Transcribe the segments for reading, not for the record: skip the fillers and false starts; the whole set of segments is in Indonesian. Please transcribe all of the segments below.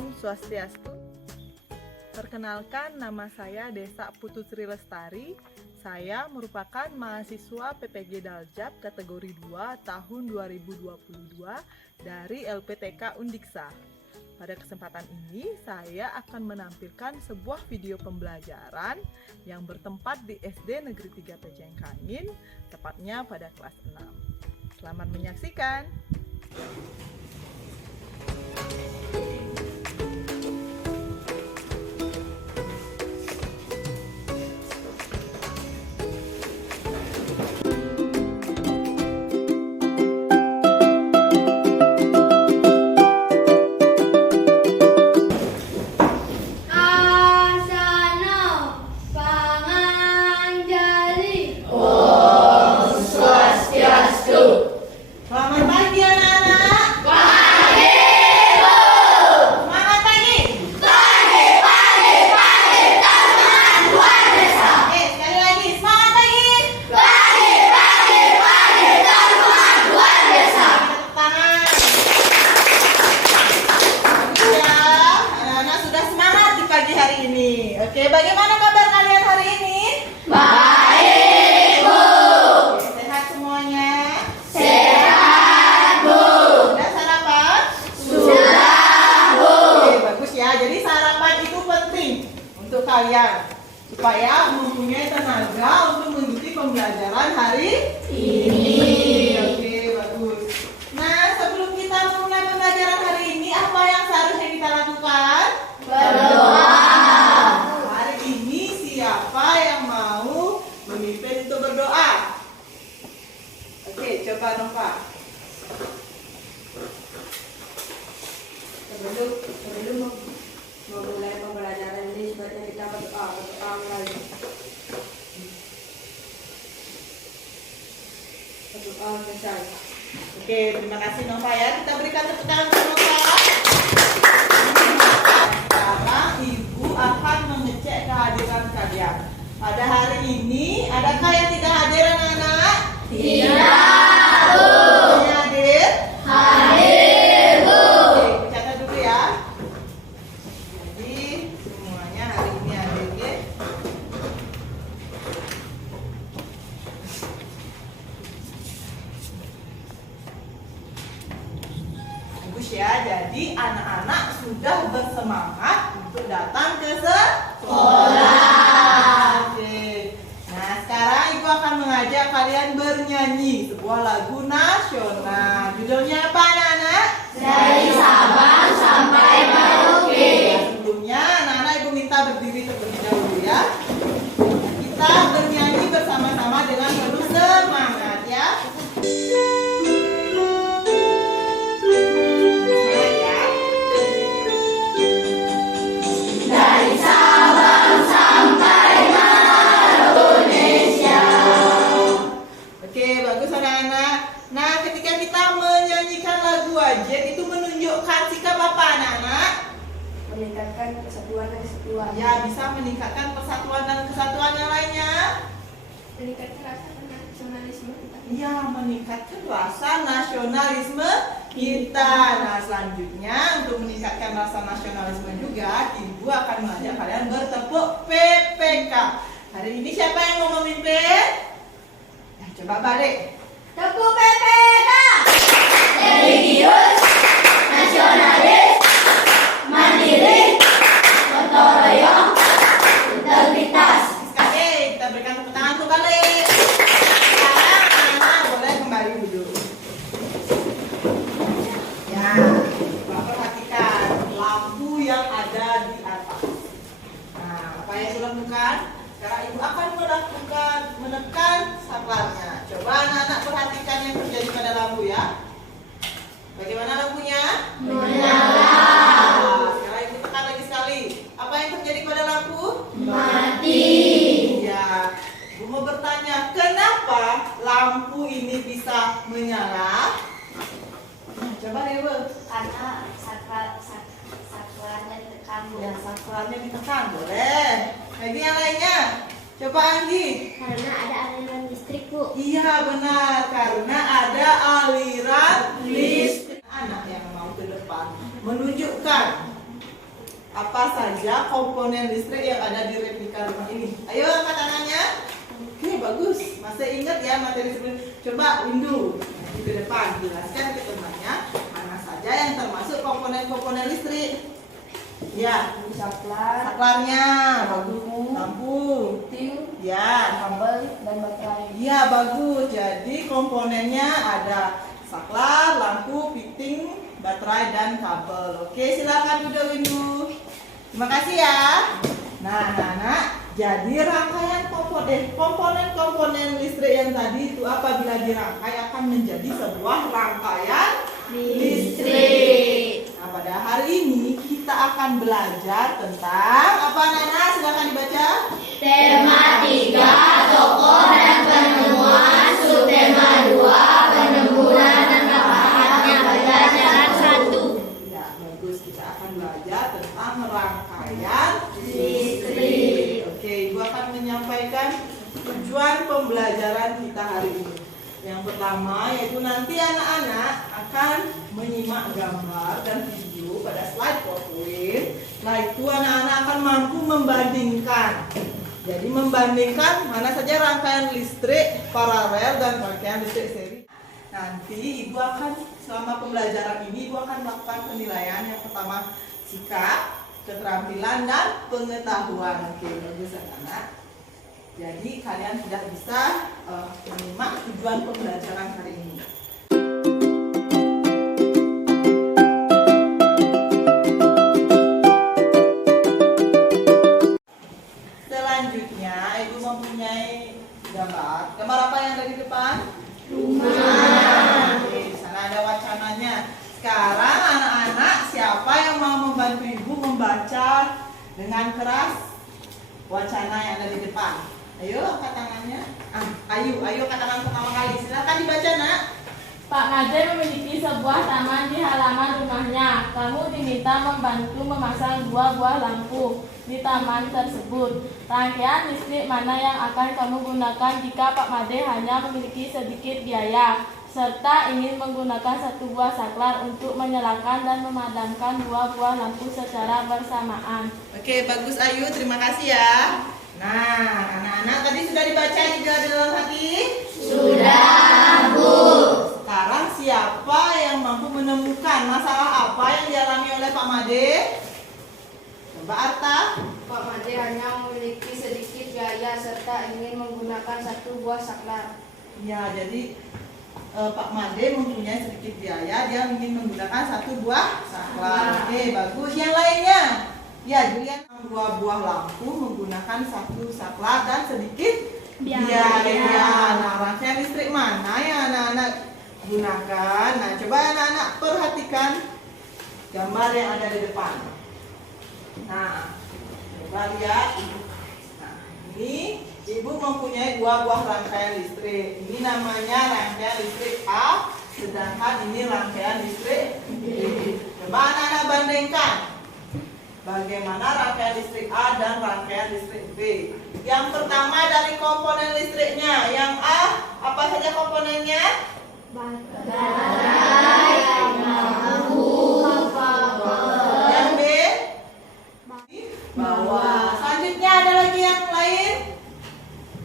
Om Swastiastu. Perkenalkan, nama saya Desa Putu Sri Lestari. Saya merupakan mahasiswa PPG Daljab kategori 2 tahun 2022 dari LPTK Undiksa. Pada kesempatan ini, saya akan menampilkan sebuah video pembelajaran yang bertempat di SD Negeri 3 Pejengkangin, tepatnya pada kelas 6. Selamat menyaksikan! Oke, bagaimana kabar kalian hari ini? Baik, Bu. Sehat semuanya? Sehat, Bu. Sudah sarapan? Sudah, Bu. Oke, bagus ya. Jadi sarapan itu penting untuk kalian supaya mempunyai tenaga untuk mengikuti pembelajaran hari ini. Oke, bagus. Nah, sebelum kita memulai pembelajaran hari ini, apa yang seharusnya kita lakukan? Berdoa. Siapa yang mau memimpin untuk berdoa? Oke, coba Nova. Sebelum memulai pembelajaran ini, sebaiknya kita berdoa lagi. Berdoa selesai. Oke, terima kasih Nova ya. Kita berikan tepuk tangan untuk Nova. Sekarang Ibu akan mengecek kehadiran kalian. Pada hari ini, adakah yang tidak hadir anak-anak? Tidak, Bu. Semuanya hadir? Hadir, Bu. Oke, catat dulu ya. Jadi, semuanya hari ini hadir, oke? Bagus ya, jadi anak-anak sudah bersemangat untuk datang ke sekolah. Oke. Nah, sekarang Ibu akan mengajak kalian bernyanyi sebuah lagu nasional. Judulnya apa, anak-anak? Dari Sabang sampai Merauke. Sebelumnya, anak-anak Ibu minta berdiri terlebih dahulu ya. Kita bernyanyi bersama-sama dengan penuh semangat ya. Dari Sabang sampai Indonesia. Oke, bagus anak-anak. Nah, ketika kita menyanyikan lagu wajib itu menunjukkan sikap apa anak-anak? Meningkatkan persatuan dan kesatuan. Ya, bisa meningkatkan persatuan dan kesatuan yang lainnya. Meningkatkan rasa nasionalisme kita. Ya, meningkatkan rasa nasionalisme kita. Nah, selanjutnya untuk meningkatkan rasa nasionalisme juga, Ibu akan mengajak kalian bertepuk PPK. Hari ini siapa yang mau memimpin? Ya, coba balik. Tepuk PPK. Religius, nasionalis, mandiri, gotong royong, integritas. Oke, kita berikan tepuk tangan untuk balik. Sekarang anak-anak boleh kembali duduk. Ya, coba perhatikan lampu yang ada di atas. Nah, apa yang sudah lakukan? Sekarang Ibu akan menekan saklarnya. Coba anak-anak perhatikan yang terjadi pada lampu ya. Bagaimana lampunya? Menyala. Nah, sekarang Ibu tekan lagi sekali. Apa yang terjadi pada lampu? Mati. Ya, Ibu mau bertanya, kenapa lampu ini bisa menyala? Nah, coba deh, Bu. Karena saklarnya ditekan, Bu. Ya, saklarnya ditekan, boleh. Lagi yang lainnya? Coba Andi. Karena ada aliran listrik, Bu. Iya benar, karena ada aliran listrik. Anak yang mau ke depan menunjukkan apa saja komponen listrik yang ada di replika rumah ini? Ayo angkat tangannya. Oke, bagus. Masih ingat ya materi sebelumnya? Coba Windu di ke depan jelaskan ke temannya mana saja yang termasuk komponen-komponen listrik. Ya, Saklar, saklarnya, bagus. Lampu. Lampu. ting, Ya, kabel, dan baterai. iya bagus. Jadi komponennya ada saklar, lampu, fitting, baterai, dan kabel. Oke, silakan duduk Windu. Terima kasih ya. Nah, anak-anak, jadi rangkaian komponen listrik yang tadi itu apabila dirangkai akan menjadi sebuah rangkaian listrik. Nah, pada hari ini kita akan belajar tentang apa anak-anak? Silakan dibaca. Tema 3, tokoh dan penemuan. Subtema 2, penemuan dan manfaatnya. Pelajaran 1. Ya, bagus. Kita akan belajar tentang rangkaian listrik. Oke, Ibu akan menyampaikan tujuan pembelajaran kita hari ini. Yang pertama yaitu nanti anak-anak akan menyimak gambar dan video pada slide PowerPoint. Setelah itu anak-anak akan mampu membandingkan. Jadi membandingkan mana saja rangkaian listrik paralel dan rangkaian listrik seri. Nanti Ibu akan selama pembelajaran ini Ibu akan melakukan penilaian. Yang pertama sikap, keterampilan, dan pengetahuan. Oke, bagus anak-anak. Jadi kalian sudah bisa menyimak tujuan pembelajaran hari ini. Selanjutnya, Ibu mempunyai gambar. Gambar apa yang ada di depan? Rumah. Oke, di sana ada wacananya. Sekarang anak-anak, siapa yang mau membantu Ibu membaca dengan keras wacana yang ada di depan? Ayo angkat tangannya. Ayo angkat tangan pertama kali. Silakan dibaca, Nak. Pak Made memiliki sebuah taman di halaman rumahnya. Kamu diminta membantu memasang 2 buah lampu di taman tersebut. Rangkaian listrik mana yang akan kamu gunakan jika Pak Made hanya memiliki sedikit biaya, serta ingin menggunakan 1 buah saklar untuk menyalakan dan memadamkan 2 buah lampu secara bersamaan? Oke, bagus Ayu. Terima kasih ya. Nah, anak-anak tadi sudah dibaca juga dalam hati? Sudah, Bu. Sekarang siapa yang mampu menemukan masalah apa yang dialami oleh Pak Made? Coba Arta. Pak Made hanya memiliki sedikit biaya serta ingin menggunakan 1 buah saklar. Ya, jadi Pak Made mempunyai sedikit biaya, dia ingin menggunakan 1 buah saklar. Oke, bagus. Yang lainnya? Ya, Julian 2 buah lampu menggunakan 1 saklar dan sedikit biaya. Nah, rangkaian listrik mana yang anak-anak gunakan? Nah, coba anak-anak perhatikan gambar yang ada di depan. Nah, coba lihat. Nah, ini Ibu mempunyai 2 buah rangkaian listrik. Ini namanya rangkaian listrik A, sedangkan ini rangkaian listrik B. Coba anak-anak bandingkan. Bagaimana rangkaian listrik A dan rangkaian listrik B? Yang pertama dari komponen listriknya. Yang A, apa saja komponennya? Baterai, lampu, Yang B? Bawah. Selanjutnya ada lagi yang lain?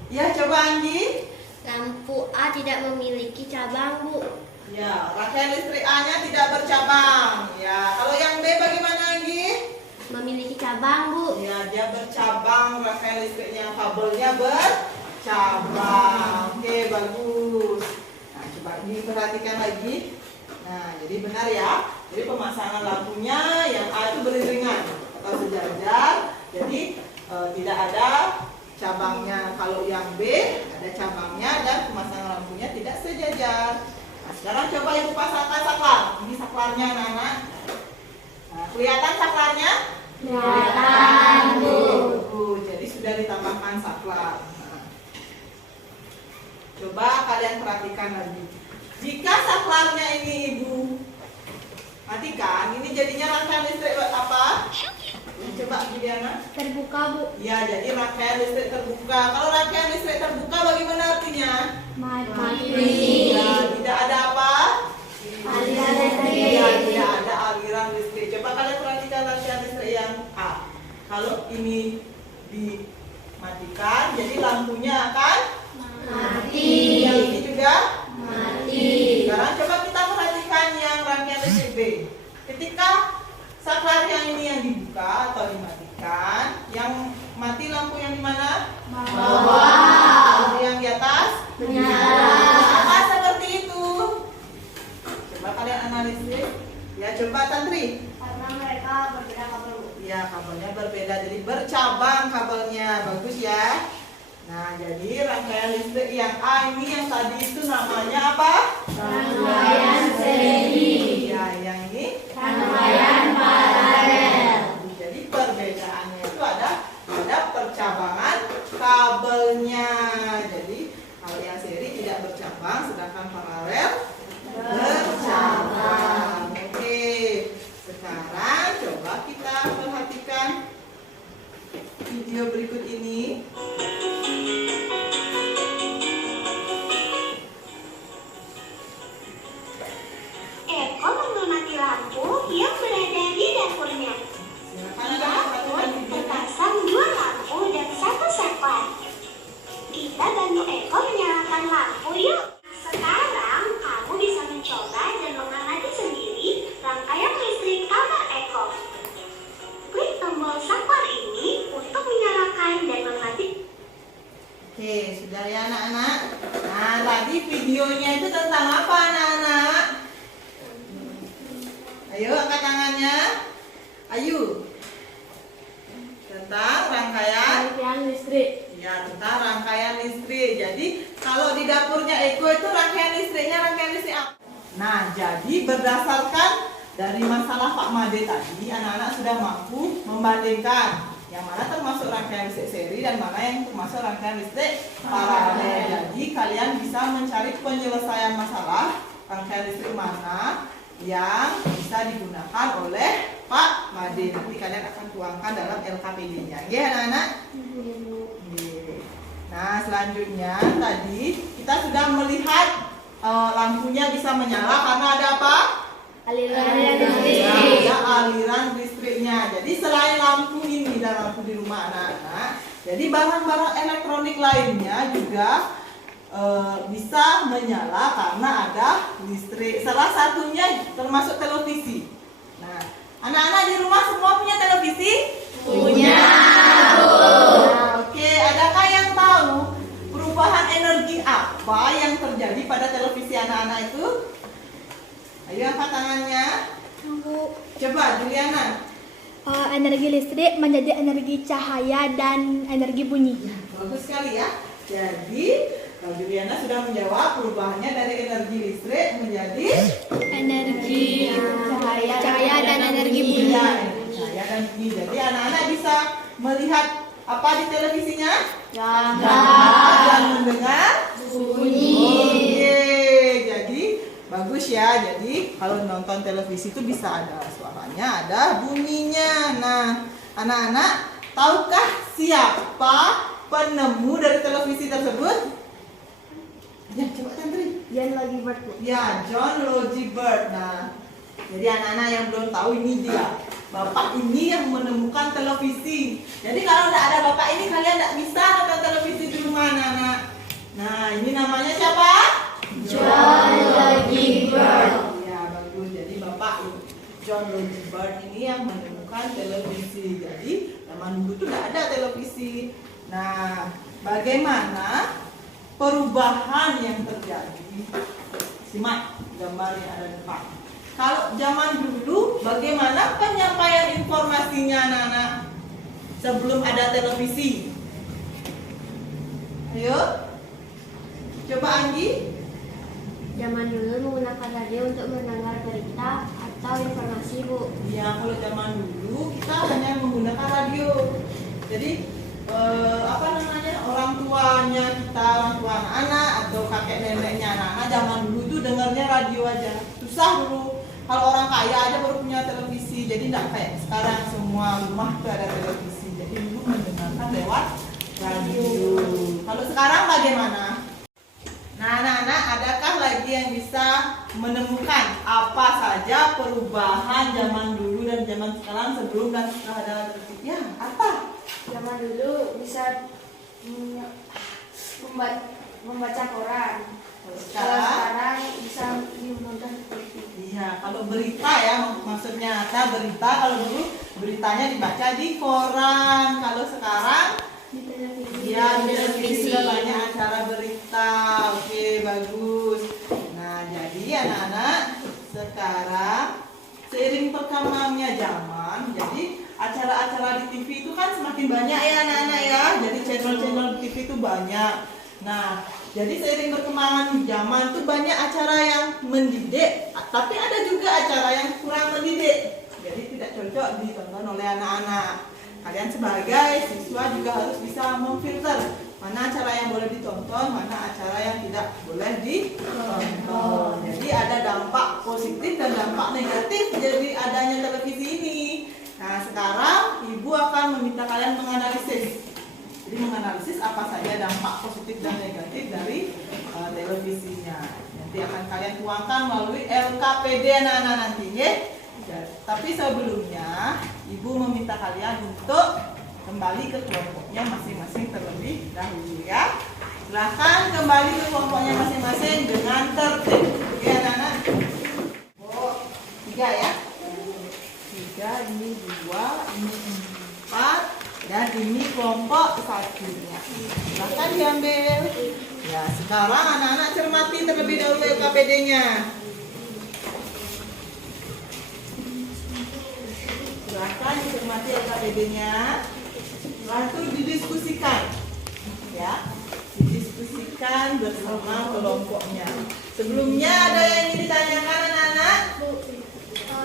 Ya, coba Andi. Lampu A tidak memiliki cabang, Bu. Ya, rangkaian listrik A-nya tidak bercabang. Ya, kalau yang B bagaimana Andi? Memiliki cabang, Bu. Ya, dia bercabang rangkaian listriknya, kabelnya bercabang. Oke, bagus. Nah, coba diperhatikan lagi. Nah, jadi benar ya. Jadi pemasangan lampunya yang A itu beriringan atau sejajar. Jadi tidak ada cabangnya. Kalau yang B ada cabangnya dan pemasangan lampunya tidak sejajar. Nah, sekarang coba Ibu pasangkan saklar. Ini saklarnya anak-anak. Nah, kelihatan saklarnya? Kelihatan, Bu. Jadi sudah ditambahkan saklar. Nah, coba kalian perhatikan lagi. Jika saklarnya ini Ibu matikan, ini jadinya rangkaian listrik apa? Coba Juliana. Terbuka, Bu. Ya, jadi rangkaian listrik terbuka. Kalau rangkaian listrik terbuka bagaimana artinya? Mati. Ya, tidak ada apa? Aliran listrik. Ya, tidak ada aliran listrik. Coba kalian perhatikan rangkaian listrik yang A. Kalau ini dimatikan, jadi lampunya akan Mati. Yang ini juga Mati. Sekarang coba kita perhatikan yang rangkaian listrik B. Ketika saklar yang ini yang dibuka atau dimatikan, yang mati lampu yang di mana? Bawah. Yang di atas? Menyala. Apa seperti itu? Coba kalian analisis. Ya, coba Tantri. Karena mereka berbeda kabel, Bu. Ya, kabelnya berbeda, jadi bercabang kabelnya. Bagus ya. Nah, jadi rangkaian listrik yang A ini yang tadi itu namanya apa? Rangkaian seri. Ya, yang ini Rangkaian paralel. jadi perbedaannya itu ada percabangan kabelnya. Jadi kalau yang seri tidak bercabang, sedangkan paralel bercabang. Oke, sekarang coba kita perhatikan video berikut ini. Eko mengamati lampu yang berada di dapurnya. Silakan Di ada dapur perhatikan video. terpasang 2 lampu dan 1 saklar. Kita bantu Eko menyalakan lampu yuk. Sekarang kamu bisa mencoba dan mengamati sendiri rangkaian listrik kamar Eko. Klik tombol saklar ini untuk menyalakan dan mematikan. Oke, sudah ya anak-anak. Nah, tadi videonya itu tentang apa anak-anak? Ayo angkat tangannya. Ayo. Tentang rangkaian. Rangkaian listrik. Ya, tentang rangkaian listrik. Jadi, kalau di dapurnya Eko itu rangkaian listrik apa? Nah, jadi berdasarkan dari masalah Pak Made tadi, anak-anak sudah mampu membandingkan yang mana termasuk rangkaian listrik seri dan mana yang termasuk rangkaian listrik paralel. Jadi, kalian bisa mencari penyelesaian masalah rangkaian listrik mana yang bisa digunakan oleh Pak Made. Nanti kalian akan tuangkan dalam LKPD-nya. Oke, anak-anak? Nah, selanjutnya tadi kita sudah melihat lampunya bisa menyala karena ada apa? Aliran listrik. Ya, ada aliran listriknya. Jadi selain lampu ini dan lampu di rumah anak-anak, jadi barang-barang elektronik lainnya juga bisa menyala karena ada listrik. Salah satunya termasuk televisi. Nah, anak-anak di rumah semua punya televisi? Punya. Nah, oke, adakah yang tahu perubahan energi apa yang terjadi pada televisi anak-anak itu? Ayo angkat tangannya. Bu, Coba Juliana. energi listrik menjadi energi cahaya dan energi bunyi. Bagus sekali ya. Jadi Juliana sudah menjawab perubahannya dari energi listrik menjadi Energi cahaya dan energi bunyi. ya, cahaya dan bunyi. Jadi anak-anak bisa melihat apa di televisinya? Dan mendengar Bunyi. Oke, jadi bagus ya. Jadi kalau nonton televisi itu bisa ada suaranya, ada bunyinya. Nah, anak-anak, tahukah siapa penemu dari televisi tersebut? Ya, coba Tantri. John Logie Bird, Bu. Ya, John Logie Bird. Nah, jadi anak-anak yang belum tahu ini dia. Bapak ini yang menemukan televisi. Jadi kalau tidak ada bapak ini kalian tidak bisa nonton televisi di rumah anak-anak. Nah, ini namanya siapa? John Logie Bird. Ya, bagus. Jadi bapak John Logie Bird ini yang menemukan televisi. Jadi zaman dulu tuh tidak ada televisi. Nah, bagaimana perubahan yang terjadi? Simak gambar yang ada di depan. Kalau zaman dulu, bagaimana penyampaian informasinya anak-anak sebelum ada televisi? Ayo, coba Anggi. Zaman dulu menggunakan radio untuk mendengar berita atau informasi, Bu. Ya, kalau zaman dulu kita hanya menggunakan radio. Jadi orang tuanya kita, orang tua anak-anak atau kakek neneknya anak-anak zaman dulu tuh dengarnya radio aja. Susah dulu. Kalau orang kaya aja baru punya televisi. Jadi tidak kayak sekarang semua rumah tuh ada televisi. Jadi dulu mendengarkan lewat radio. Kalau sekarang bagaimana? Nah, anak-anak, adakah lagi yang bisa menemukan apa saja perubahan zaman dulu dan dari zaman sekarang sebelum dan setelah ada TV? Ya, apa? Zaman dulu bisa membaca koran. Kalau Kalau sekarang? sekarang bisa menonton TV. Iya, kalau berita ya maksudnya berita, kalau dulu beritanya dibaca di koran. Kalau sekarang Di televisi. iya, di televisi sudah banyak acara berita. Oke, bagus. Nah, jadi anak-anak sekarang seiring perkembangannya zaman, jadi acara-acara di TV itu kan semakin banyak ya anak-anak ya. Jadi channel-channel di TV itu banyak. Nah, jadi seiring perkembangan zaman tuh banyak acara yang mendidik, tapi ada juga acara yang kurang mendidik. Jadi tidak cocok ditonton oleh anak-anak. Kalian sebagai siswa juga harus bisa memfilter mana acara yang boleh ditonton, mana acara yang tidak boleh ditonton. Jadi ada dampak positif dan dampak negatif dari adanya televisi ini. Nah, sekarang Ibu akan meminta kalian menganalisis. Jadi menganalisis apa saja dampak positif dan negatif dari televisinya. Nanti akan kalian tuangkan melalui LKPD anak-anak nanti ya. Tapi sebelumnya Ibu meminta kalian untuk kembali ke kelompoknya masing-masing terlebih dahulu ya. Silahkan kembali ke kelompoknya masing-masing dengan tertib. Oke anak-anak. Oh, 3 ya. 3, ini 2, ini 4. Dan ini kelompok satunya. Silahkan diambil. Ya, sekarang anak-anak cermati terlebih dahulu LKPD-nya. Silahkan dicermati LKPD-nya. Setelah itu didiskusikan. Ya, didiskusikan bersama kelompoknya. Sebelumnya ada yang ingin ditanyakan anak-anak?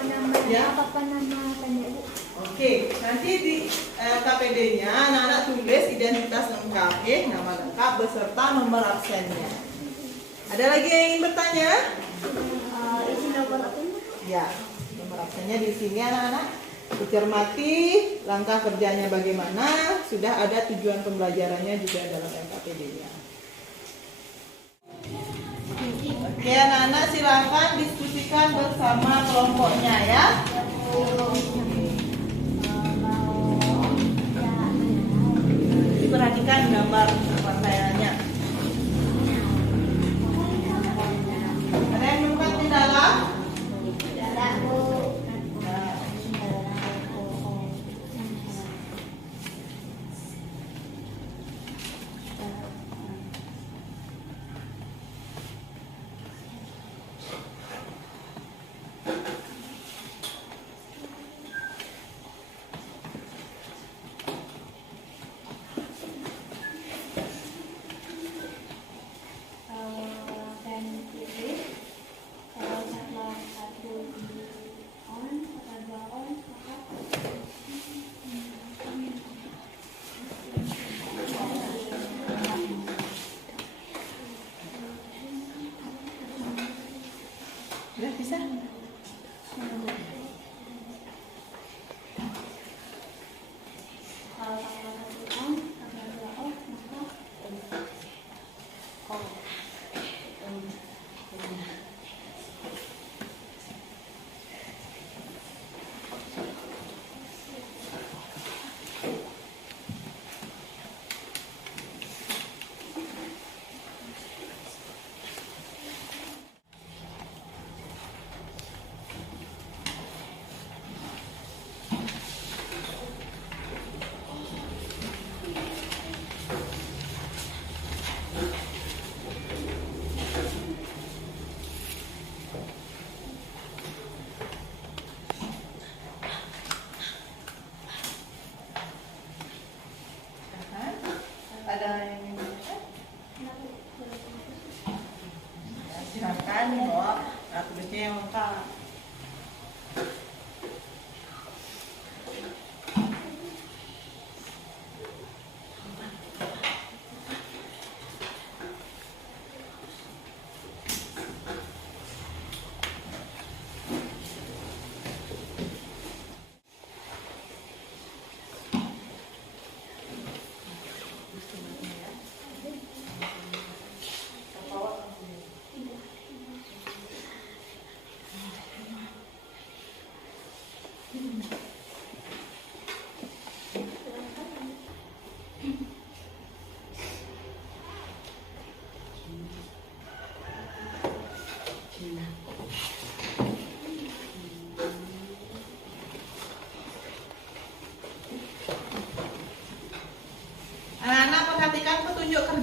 Nama Ya. apa nama tanya Bu? Oke, nanti di KPD-nya anak-anak tulis identitas lengkap, nama lengkap beserta nomor absennya. Ada lagi yang ingin bertanya? Isi nomor apa? Ya, nomor absennya di sini anak-anak. Dicermati langkah kerjanya bagaimana, sudah ada tujuan pembelajarannya juga dalam LKPD-nya. Oke anak-anak silakan diskusikan bersama kelompoknya ya. Perhatikan gambar pakaiannya. Ada yang menemukan kendala?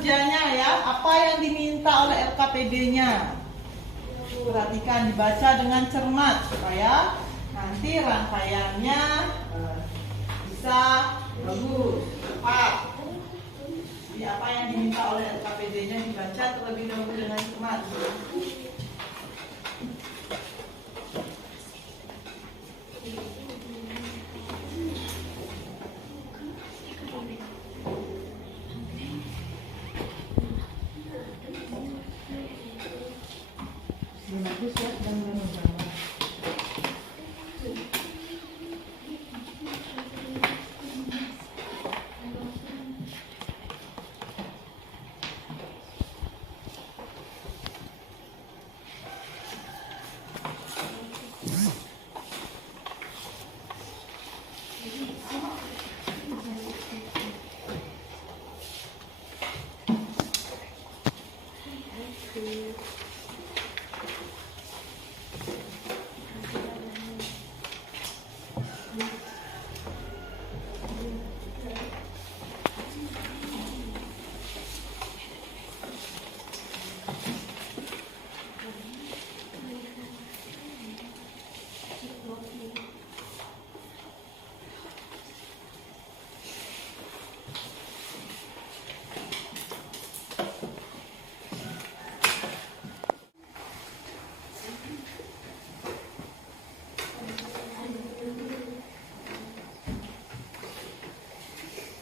kerjanya ya. Apa yang diminta oleh LKPD-nya? Perhatikan, dibaca dengan cermat supaya nanti rangkaiannya bisa bagus, tepat. Jadi apa yang diminta oleh LKPD-nya dibaca terlebih dahulu dengan cermat.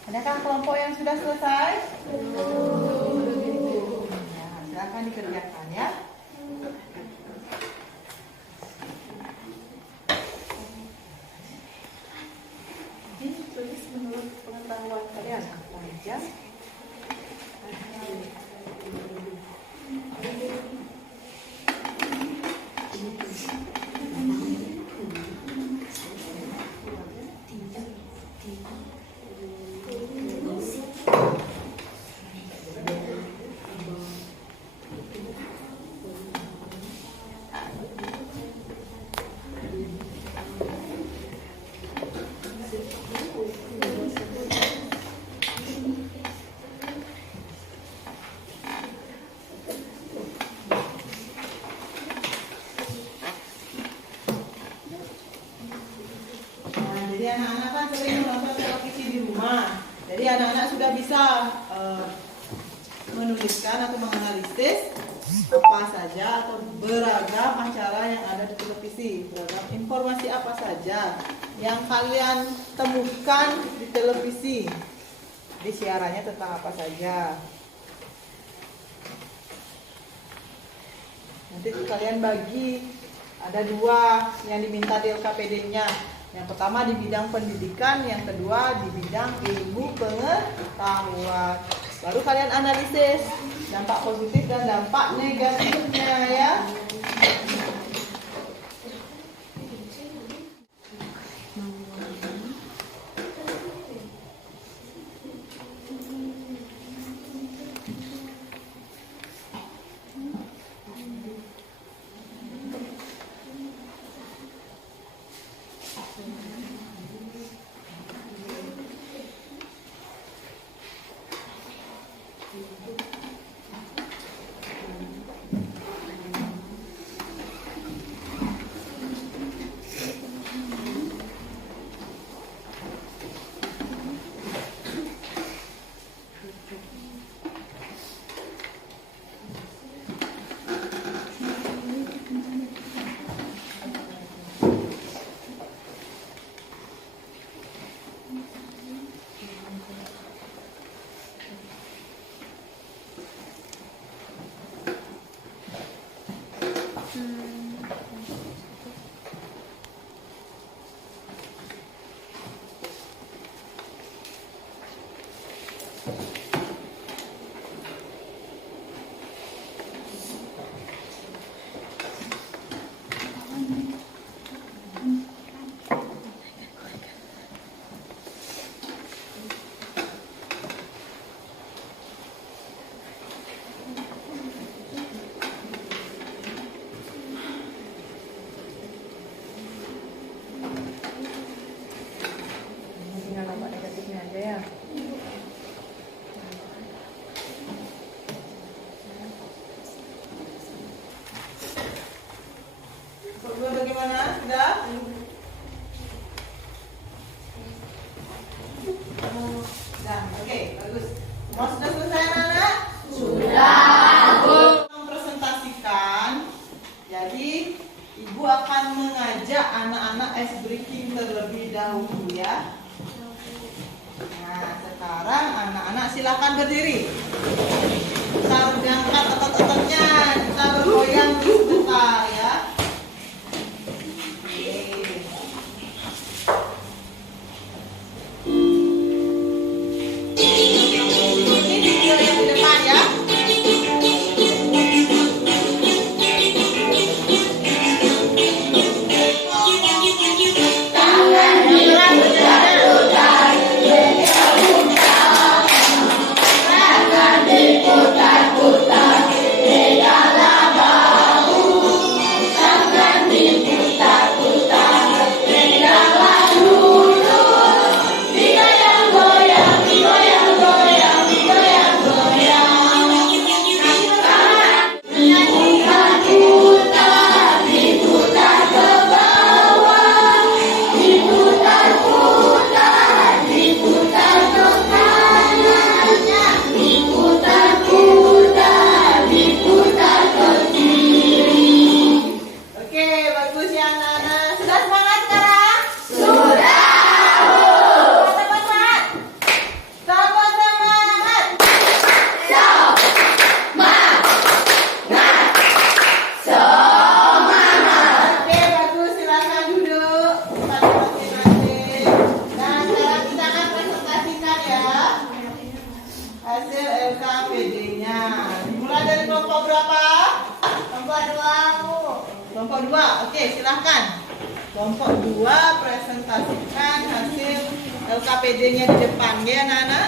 Adakah kelompok yang sudah selesai? Nah, silakan dikerjakan ya. Ini tulis menurut pengetahuan kalian apa aja? Jadi anak-anak kan sering menonton televisi di rumah. Jadi anak-anak sudah bisa menuliskan atau menganalisis apa saja atau beragam acara yang ada di televisi, beragam informasi apa saja yang kalian temukan di televisi. Jadi siarannya tentang apa saja. Nanti kalian bagi, ada 2 yang diminta di LKPD-nya. Yang pertama di bidang pendidikan, yang kedua di bidang ilmu pengetahuan. Baru kalian analisis dampak positif dan dampak negatifnya ya. Nah, oke, bagus. Semua sudah selesai, anak-anak? Sudah. Mempresentasikan. Jadi, Ibu akan mengajak anak-anak ice breaking terlebih dahulu ya. Nah, sekarang anak-anak silakan berdiri. Kita angkat otot-ototnya, kita bergoyang dulu sebentar ya. Ini video yang di depan ya. Oke, bagus ya anak-anak. Sudah semangat sekarang? Sudah. Semangat. Sama semangat. Oke, bagus. Silakan duduk. Pada masing-masing. Nah, sekarang kita akan presentasikan ya hasil LKPD-nya. Dimulai dari kelompok berapa? Kelompok 2, Bu. Kelompok 2, oke silahkan. Kelompok 2 presentasikan hasil LKPD-nya di depan ya anak-anak.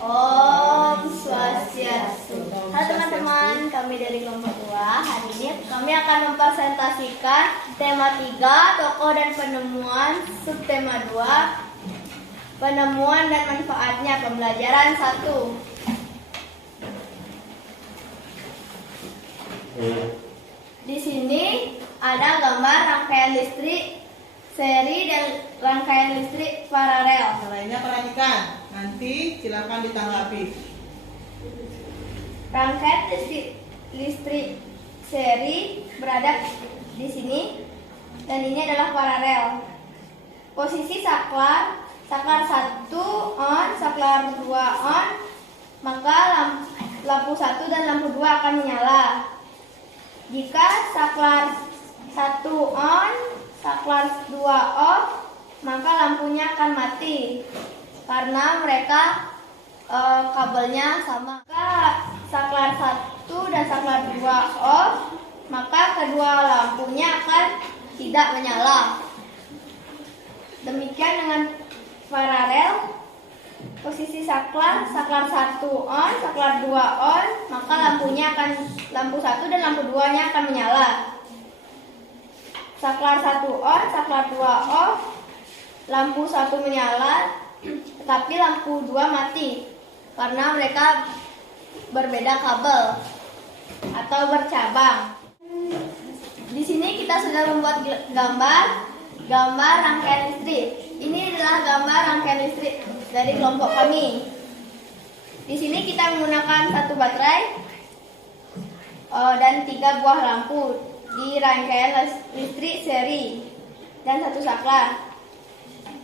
Om Swastiastu. Halo teman-teman, kami dari kelompok 2. Hari ini kami akan mempresentasikan tema 3, tokoh dan penemuan, subtema 2, penemuan dan manfaatnya, pembelajaran 1. Di sini ada gambar rangkaian listrik seri dan rangkaian listrik paralel. Lainnya perhatikan, nanti silakan ditanggapi. Rangkaian listrik seri berada di sini dan ini adalah paralel. Posisi saklar 1 on, saklar 2 on, maka lampu 1 dan lampu 2 akan menyala. Jika saklar 1 on, saklar 2 off, maka lampunya akan mati karena mereka kabelnya sama. Maka saklar 1 dan saklar 2 off, maka kedua lampunya akan tidak menyala. Demikian dengan paralel. Posisi saklar 1 on, saklar 2 on, maka lampu 1 dan lampu 2-nya akan menyala. Saklar 1 on, saklar 2 off, lampu 1 menyala, tetapi lampu 2 mati karena mereka berbeda kabel atau bercabang. Di sini kita sudah membuat gambar rangkaian listrik. Ini adalah gambar rangkaian listrik dari kelompok kami. Di sini kita menggunakan 1 baterai dan 3 buah lampu di rangkaian listrik seri dan 1 saklar.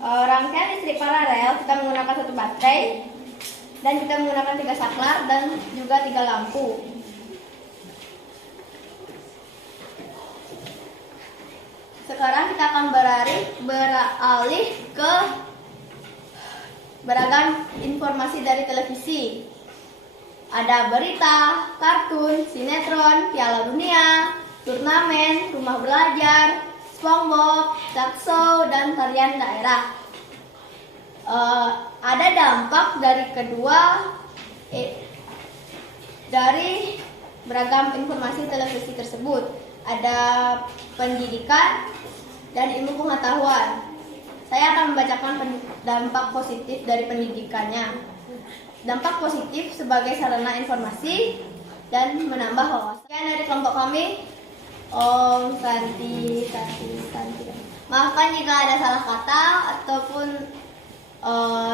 Rangkaian listrik paralel kita menggunakan 1 baterai dan kita menggunakan 3 saklar dan juga 3 lampu. Sekarang kita akan beralih ke beragam informasi dari televisi. Ada berita, kartun, sinetron, Piala Dunia, turnamen, rumah belajar, SpongeBob, talk show, dan tarian daerah. Ada dampak dari dari beragam informasi televisi tersebut. Ada pendidikan dan ilmu pengetahuan. Saya akan membacakan dampak positif dari pendidikannya. Dampak positif sebagai sarana informasi dan menambah wawasan. Dari kelompok kami, Santi. Maafkan jika ada salah kata ataupun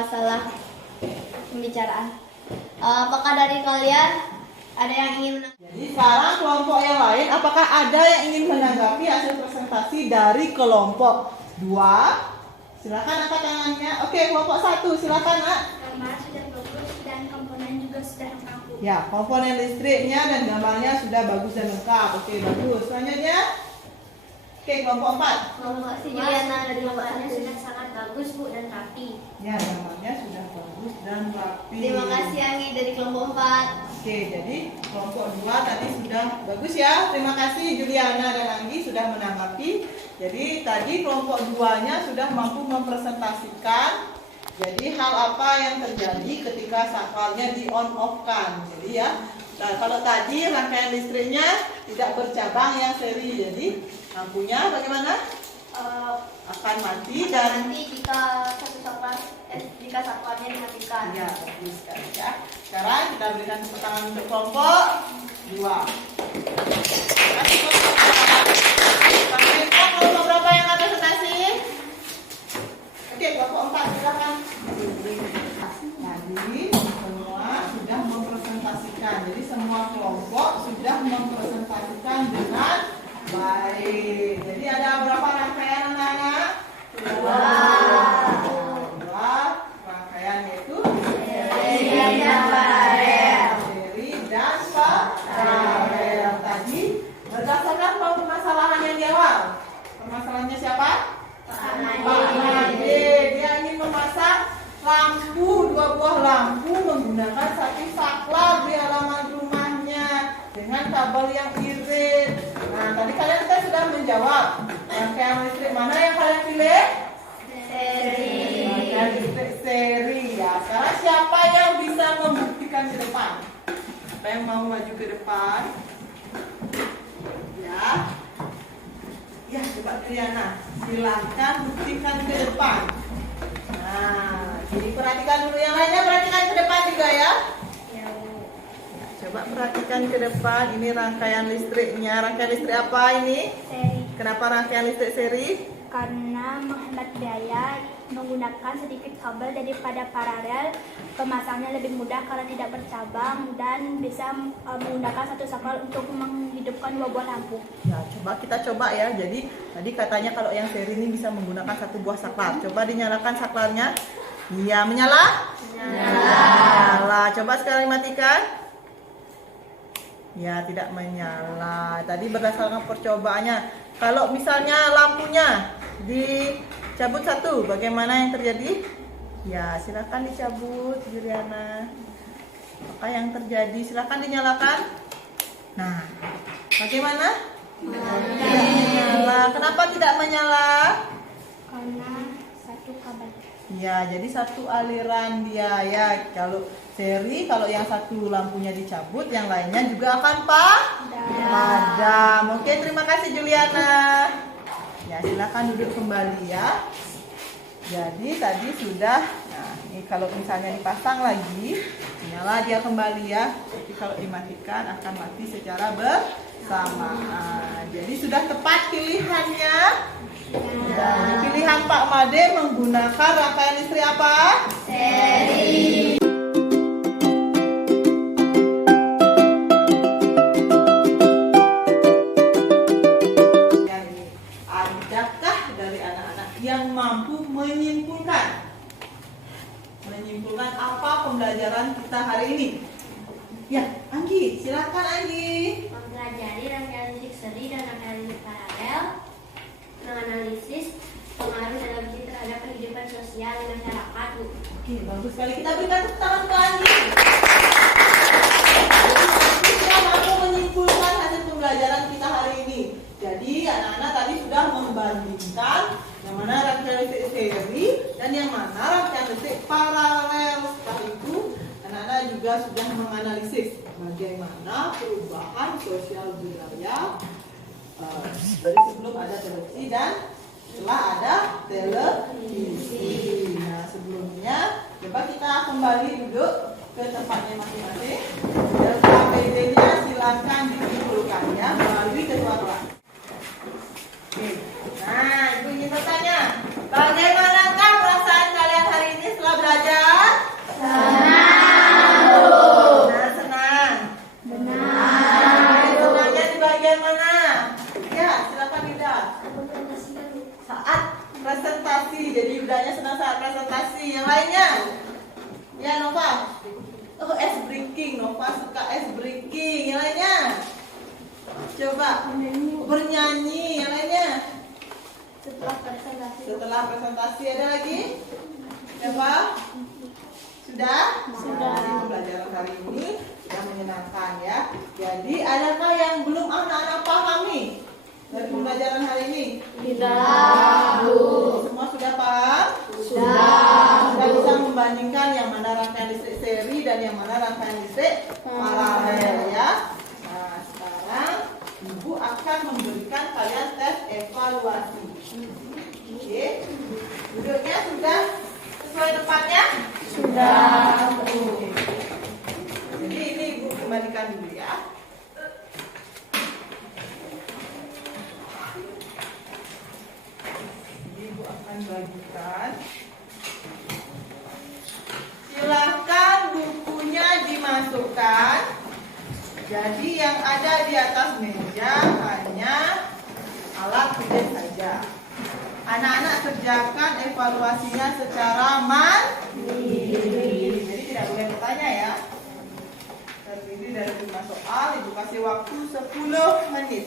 salah pembicaraan. Apakah dari kalian ada yang ingin Jadi sekarang kelompok yang lain, apakah ada yang ingin menanggapi hasil presentasi dari kelompok 2? Silakan angkat tangannya. Oke, kelompok 1, silakan Nak. Gambar sudah bagus dan komponen juga sudah lengkap. Ya, komponen listriknya dan gambarnya sudah bagus dan lengkap. Oke, bagus. Selanjutnya, oke, kelompok 4. kelompok si Juliana dari kelompok Gambarnya 1? sudah sangat bagus Bu dan rapi. Ya, gambarnya sudah bagus dan rapi. Terima kasih Anggi dari kelompok 4. Oke, jadi kelompok 2 tadi sudah bagus ya. Terima kasih Juliana dan Anggi sudah menanggapi. Jadi tadi kelompok 2-nya sudah mampu mempresentasikan. Jadi hal apa yang terjadi ketika sakralnya di on off kan. Jadi ya, nah, kalau tadi rangkaian listriknya tidak bercabang yang seri. Jadi lampunya bagaimana? Akan mati dan Nanti jika jika saklanya dimatikan. ya, bagus sekali ya. Sekarang kita berikan tepuk tangan untuk kelompok 2. Kelompok berapa yang ada presentasi? Oke, kelompok 4 silakan. Tadi semua sudah mempresentasikan. Jadi semua kelompok sudah mempresentasikan dengan baik. Jadi ada berapa rangkaian anak-anak? 2 rangkaian yaitu seri dan paralel. Tadi berdasarkan permasalahan yang di awal. Permasalahannya siapa? Pak Made. Dia ingin memasang lampu, 2 buah lampu menggunakan satu saklar di halaman rumahnya dengan kabel yang irit. Nah, tadi kalian kita sudah menjawab. Rangkaian listrik mana yang kalian pilih? Rangkaian listrik seri ya. Sekarang siapa yang bisa membuktikan ke depan? Siapa yang mau maju ke depan? Ya. Ya, coba Juliana. Silahkan buktikan ke depan. Nah, jadi perhatikan dulu yang lainnya, perhatikan ke depan juga ya. Ya, coba perhatikan ke depan. Ini rangkaian listriknya. Rangkaian listrik apa ini? Seri. Kenapa rangkaian listrik seri? Karena menghemat biaya menggunakan sedikit kabel daripada paralel, pemasangnya lebih mudah karena tidak bercabang dan bisa menggunakan satu saklar untuk menghidupkan 2 buah lampu. Ya, kita coba ya. Jadi tadi katanya kalau yang seri ini bisa menggunakan 1 buah saklar. Coba dinyalakan saklarnya. Iya, menyala? Menyala. Coba sekarang dimatikan. Ya, tidak menyala. Tadi berdasarkan percobaannya, kalau misalnya lampunya dicabut 1, bagaimana yang terjadi? Ya, silakan dicabut, Juliana. Apa yang terjadi? Silakan dinyalakan. Nah, bagaimana? Tidak menyala. Kenapa tidak menyala? Karena satu kabel. Ya, jadi satu aliran dia ya. Kalau seri, kalau yang satu lampunya dicabut, yang lainnya juga akan padam. Oke, terima kasih Juliana. Ya, silakan duduk kembali ya. Jadi tadi sudah, nah ini kalau misalnya dipasang lagi, nyala dia kembali ya. Tapi kalau dimatikan akan mati secara bersamaan. Jadi sudah tepat pilihannya. Dan pilihan Pak Made menggunakan rangkaian listrik apa? Seri. Adakah dari anak-anak yang mampu menyimpulkan apa pembelajaran kita hari ini? Ya, Anggi, silakan Anggi. Mempelajari rangkaian listrik seri dan rangkaian listrik paralel, menganalisis pengaruh teknologi terhadap kehidupan sosial di masyarakat. Oke, bagus sekali. Kita berikan tepuk tangan ke Anggi. Kita mampu menyimpulkan hasil pembelajaran kita hari ini. Jadi anak-anak tadi sudah membandingkan yang mana rangkaian listrik seri dan yang mana rangkaian listrik paralel. Setelah itu anak-anak juga sudah menganalisis bagaimana perubahan sosial budaya dari sebelum ada televisi dan setelah ada televisi. Nah, sebelumnya coba kita kembali duduk ke tempatnya masing-masing. Dan KPD-nya silakan dikumpulkan ya melalui ketua kelas. Jadi budaknya senang saat presentasi. Yang lainnya? Ya Nova. Oh, ice breaking. Nova suka ice breaking. Yang lainnya? Coba bernyanyi. Yang lainnya? Setelah presentasi ada lagi? Siapa? Sudah? Jadi pembelajaran hari ini sudah menyenangkan ya. Jadi adakah yang belum anak-anak pahami dari pembelajaran hari ini? Tidak. Semua sudah paham? Sudah bisa membandingkan yang mana rangkaian listrik seri dan yang mana rangkaian listrik paralel ya. Nah sekarang Ibu akan memberikan kalian tes evaluasi. Oke, duduknya sudah sesuai tempatnya? Sudah. Jadi ini Ibu kembalikan dulu ya. Ibu akan bagikan. Silakan bukunya dimasukkan. Jadi yang ada di atas meja hanya alat tulis saja. Anak-anak kerjakan evaluasinya secara mandiri. Jadi tidak boleh bertanya ya. Terdiri dari 5 soal, Ibu kasih waktu 10 menit.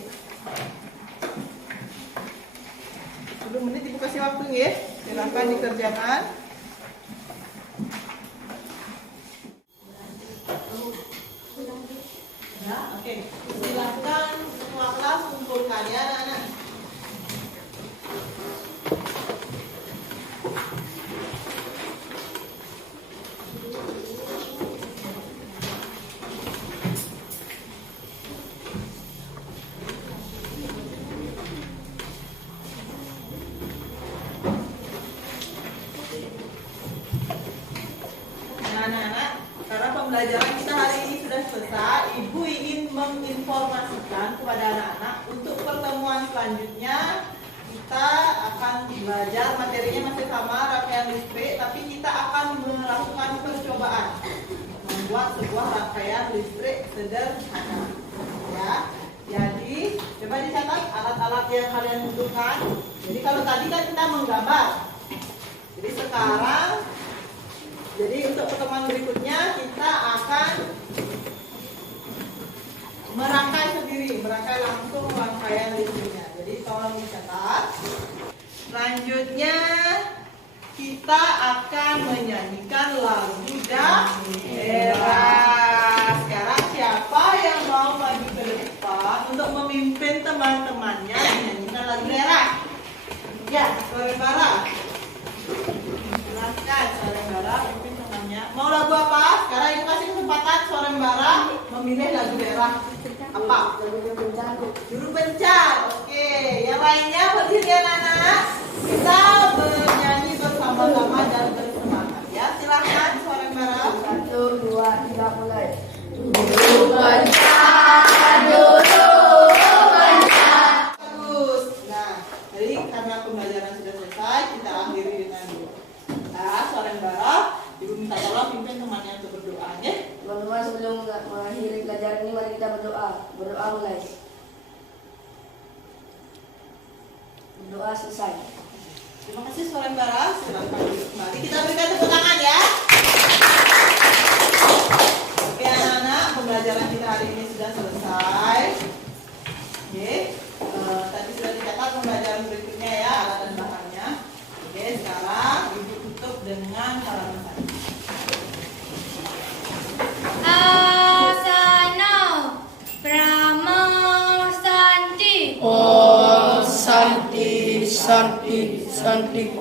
10 menit Ibu kasih waktu ya. Silakan dikerjakan. Ya, oke. Silakan semua kelas kumpulkan ya anak-anak. Anak-anak, karena pembelajaran kita hari ini sudah selesai, Ibu ingin menginformasikan kepada anak-anak untuk pertemuan selanjutnya kita akan belajar materinya masih sama rangkaian listrik, tapi kita akan melakukan percobaan membuat sebuah rangkaian listrik sederhana. Ya, jadi coba dicatat alat-alat yang kalian butuhkan. Jadi kalau tadi kan kita menggambar, jadi sekarang. Jadi untuk pertemuan berikutnya kita akan merangkai sendiri, merangkai langsung rangkaian listriknya. Jadi tolong dicatat. Selanjutnya kita akan menyanyikan lagu daerah. Sekarang siapa yang mau maju ke depan untuk memimpin teman-temannya menyanyikan lagu daerah? Ya, suara bara. Silahkan suara bara. Mau lagu apa? Sekarang Ibu kasih kesempatan suara bara memilih lagu daerah apa? Juru Bencar. Oke, yang lainnya berdiri anak-anak. Kita bernyanyi bersama-sama dan bersemangat ya. Silahkan suara bara. 1, 2, 3 mulai. Juru Bencar, Juru Bencar. Bagus. Nah, jadi karena pembelajaran sudah selesai, kita akhiri dengan suara bara. Ibu minta tolong pimpin temannya untuk berdoa ya. Teman-teman, sebelum mengakhiri pelajaran ini mari kita berdoa. Berdoa mulai. Berdoa selesai. Terima kasih suara bara. Silakan duduk kembali. Kita berikan tepuk tangan ya. Oke anak-anak, pembelajaran kita hari ini sudah selesai. Oke, tadi sudah dicatat pembelajaran berikutnya ya, alat dan bahannya. Oke, sekarang Ibu tutup dengan halaman 1. Asana Brahma Santi. Om Santi, Santi, Santi.